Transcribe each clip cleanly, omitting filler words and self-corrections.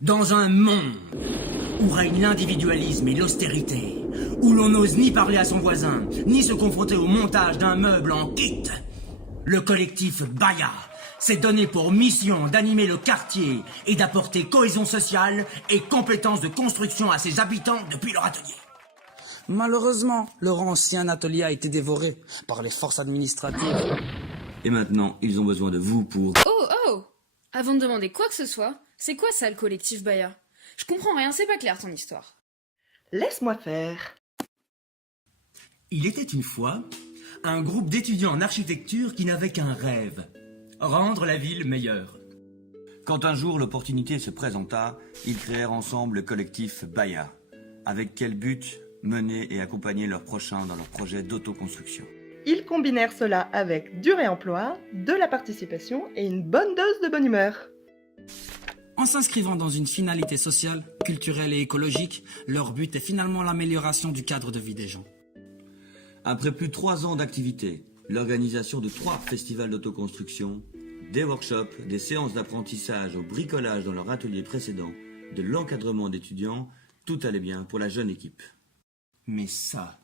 Dans un monde où règne l'individualisme et l'austérité, où l'on n'ose ni parler à son voisin, ni se confronter au montage d'un meuble en kit, le collectif Baya s'est donné pour mission d'animer le quartier et d'apporter cohésion sociale et compétences de construction à ses habitants depuis leur atelier. Malheureusement, leur ancien atelier a été dévoré par les forces administratives. Et maintenant, ils ont besoin de vous pour... Oh! Avant de demander quoi que ce soit, c'est quoi ça le collectif Baya? Je comprends rien, c'est pas clair ton histoire. Laisse-moi faire. Il était une fois un groupe d'étudiants en architecture qui n'avaient qu'un rêve, rendre la ville meilleure. Quand un jour l'opportunité se présenta, ils créèrent ensemble le collectif Baya. Avec quel but? Mener et accompagner leurs prochains dans leur projet d'autoconstruction. Ils combinèrent cela avec du réemploi, de la participation et une bonne dose de bonne humeur. En s'inscrivant dans une finalité sociale, culturelle et écologique, leur but est finalement l'amélioration du cadre de vie des gens. Après plus de 3 ans d'activité, l'organisation de 3 festivals d'autoconstruction, des workshops, des séances d'apprentissage au bricolage dans leur atelier précédent, de l'encadrement d'étudiants, tout allait bien pour la jeune équipe. Mais ça,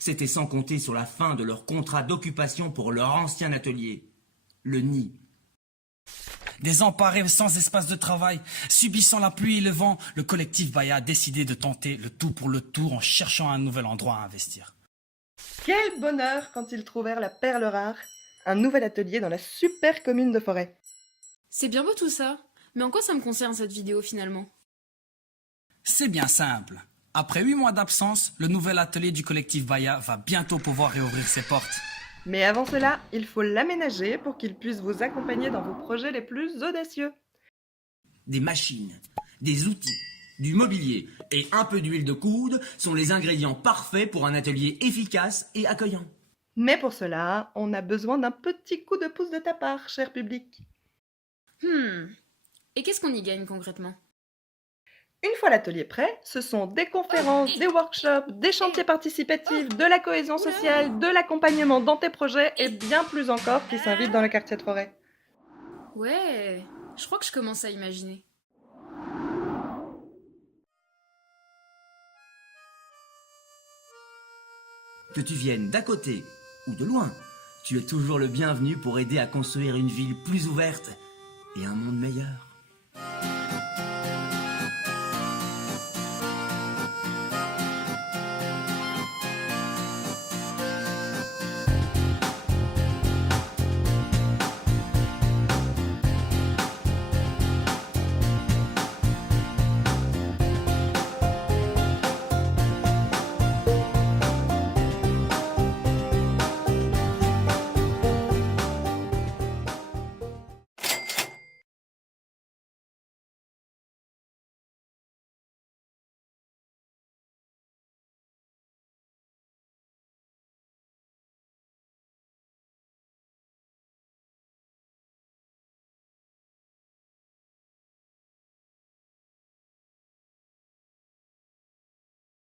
c'était sans compter sur la fin de leur contrat d'occupation pour leur ancien atelier, le nid. Désemparés sans espace de travail, subissant la pluie et le vent, le collectif Baya a décidé de tenter le tout pour le tout en cherchant un nouvel endroit à investir. Quel bonheur quand ils trouvèrent la perle rare, un nouvel atelier dans la super commune de Forêt. C'est bien beau tout ça, mais en quoi ça me concerne cette vidéo finalement? C'est bien simple. Après 8 mois d'absence, le nouvel atelier du collectif Baya va bientôt pouvoir réouvrir ses portes. Mais avant cela, il faut l'aménager pour qu'il puisse vous accompagner dans vos projets les plus audacieux. Des machines, des outils, du mobilier et un peu d'huile de coude sont les ingrédients parfaits pour un atelier efficace et accueillant. Mais pour cela, on a besoin d'un petit coup de pouce de ta part, cher public. Et qu'est-ce qu'on y gagne concrètement? Une fois l'atelier prêt, ce sont des conférences, des workshops, des chantiers participatifs, de la cohésion sociale, de l'accompagnement dans tes projets et bien plus encore qui s'invitent dans le quartier de Forêt. Ouais, je crois que je commence à imaginer. Que tu viennes d'à côté ou de loin, tu es toujours le bienvenu pour aider à construire une ville plus ouverte et un monde meilleur.